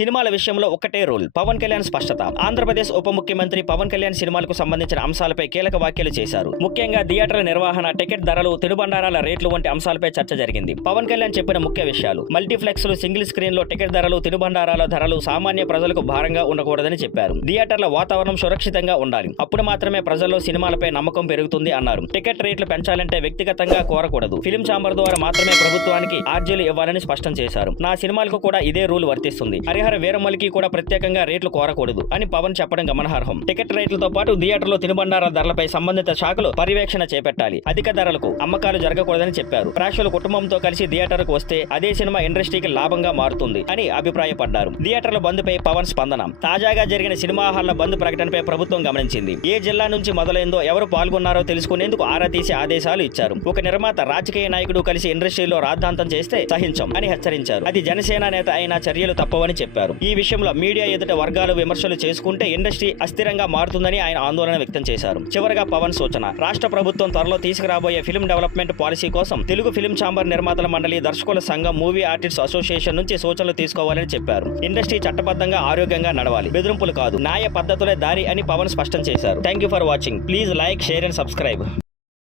సినిమాల విషయంలో ఒక్కటే రూల్. పవన్ కళ్యాణ్ స్పష్టత. ఆంధ్రప్రదేశ్ ఉప ముఖ్యమంత్రి పవన్ కళ్యాణ్ సినిమాలకు సంబంధించిన అంశాలపై కీలక వ్యాఖ్యలు చేశారు. ముఖ్యంగా థియేటర్ల నిర్వహణ, టికెట్ ధరలు, తినుబండారాల రేట్లు వంటి అంశాలపై చర్చ జరిగింది. పవన్ కళ్యాణ్ చెప్పిన ముఖ్య విషయాలు: మల్టీప్లెక్స్లు, సింగిల్ స్క్రీన్ లో టికెట్ ధరలు, తినుబండారాల ధరలు సామాన్య ప్రజలకు భారంగా ఉండకూడదని చెప్పారు. థియేటర్ల వాతావరణం సురక్షితంగా ఉండాలి. అప్పుడు మాత్రమే ప్రజల్లో సినిమాలపై నమ్మకం పెరుగుతుంది అన్నారు. టికెట్ రేట్లు పెంచాలంటే వ్యక్తిగతంగా కోరకూడదు. ఫిలిం ఛాంబర్ ద్వారా మాత్రమే ప్రభుత్వానికి ఆర్జీలు ఇవ్వాలని స్పష్టం చేశారు. నా సినిమాలకు కూడా ఇదే రూల్ వర్తిస్తుంది. హరిహర వీరమలికి కూడా ప్రత్యేకంగా రేట్లు కోరకూడదు అని పవన్ చెప్పడం గమనార్హం. టికెట్ రేట్లతో పాటు థియేటర్లో తినుబండారాల ధరలపై సంబంధిత శాఖలు పర్యవేక్షణ చేపట్టాలి. అధిక ధరలకు అమ్మకాలు జరగకూడదని చెప్పారు. ప్రేక్షకులు కుటుంబంతో కలిసి థియేటర్కు వస్తే అదే సినిమా ఇండస్ట్రీకి లాభంగా మారుతుంది అని అభిప్రాయపడ్డారు. థియేటర్ల బంద్పై పవన్ స్పందన. తాజాగా జరిగిన సినిమా హాళ్ల బంద్ ప్రకటనపై ప్రభుత్వం గమనించింది. ఏ జిల్లా నుంచి మొదలైందో, ఎవరు పాల్గొన్నారో తెలుసుకునేందుకు ఆరా తీసి ఆదేశాలు ఇచ్చారు. ఒక నిర్మాత, రాజకీయ నాయకుడు కలిసి ఇండస్ట్రీలో రాద్ధాంతం చేస్తే సహించం అని హెచ్చరించారు. అది జనసేన నేత అయినా చర్యలు తప్పవని చెప్పారు. ఈ విషయంలో మీడియా ఎదుట వర్గాలు విమర్శలు చేసుకుంటే ఇండస్ట్రీ అస్థిరంగా మారుతుందని ఆయన ఆందోళన వ్యక్తం చేశారు. చివరగా పవన్ సూచన. రాష్ట్ర ప్రభుత్వం త్వరలో తీసుకురాబోయే ఫిల్మ్ డెవలప్మెంట్ పాలసీ కోసం తెలుగు ఫిల్మ్ ఛాంబర్, నిర్మాతల మండలి, దర్శకుల సంఘం, మూవీ ఆర్టిస్ట్ అసోసియేషన్ నుంచి సూచనలు తీసుకోవాలని చెప్పారు. ఇండస్ట్రీ చట్టబద్ధంగా, ఆరోగ్యంగా నడవాలి, బెదిరింపులు కాదు, న్యాయ పద్ధతులే దారి అని పవన్ స్పష్టం చేశారు. Thank you for watching. Please like, share and subscribe.